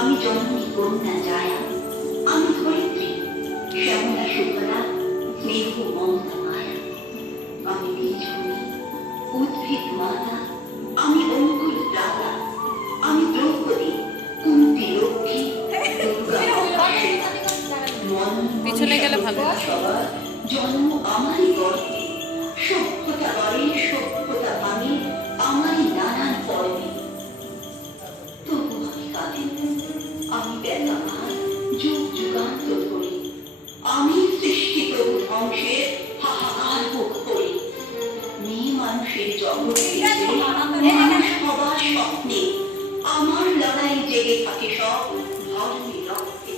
আমি জননী কন্যা যায়, আমি ধরিত্রী শ্যামলা সুতরা স্নেহ মমতা মায়া, আমি বীজভূমি উদ্ভিদ মাতা, আমি অঙ্কুর দাতা, আমি দ্রৌপদী কুন্তি লক্ষ্মী দুর্গা পিছনে গেলে ভালো। সবার জন্ম আমারই গর্ভে, সভ্যতা গড়ে সভ্যতা ভাঙে আমারই নানান পর্বে। তবু আমি কাঁদি, আমি ব্যথার যুগ যুগান্তর করি, আমি সৃষ্টি প্রভু ধ্বংসের হাহাকার ভোগ করি। মেয়ে মানুষের জগৎ মানুষ হবার স্বপ্নে আমার লড়াই জেগে থাকে সব ধর্মী রক্তে।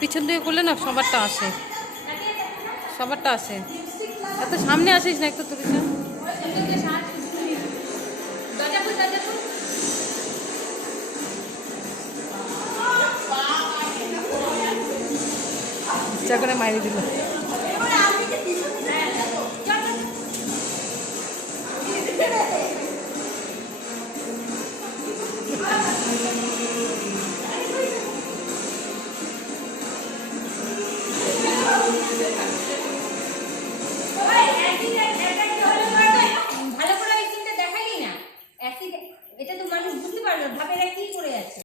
পিছন দিয়ে করলে না সবারটা আসে, সবারটা আসে। এত সামনে আসিস না, একটু তুই ইচ্ছা করে মাইরে দিল।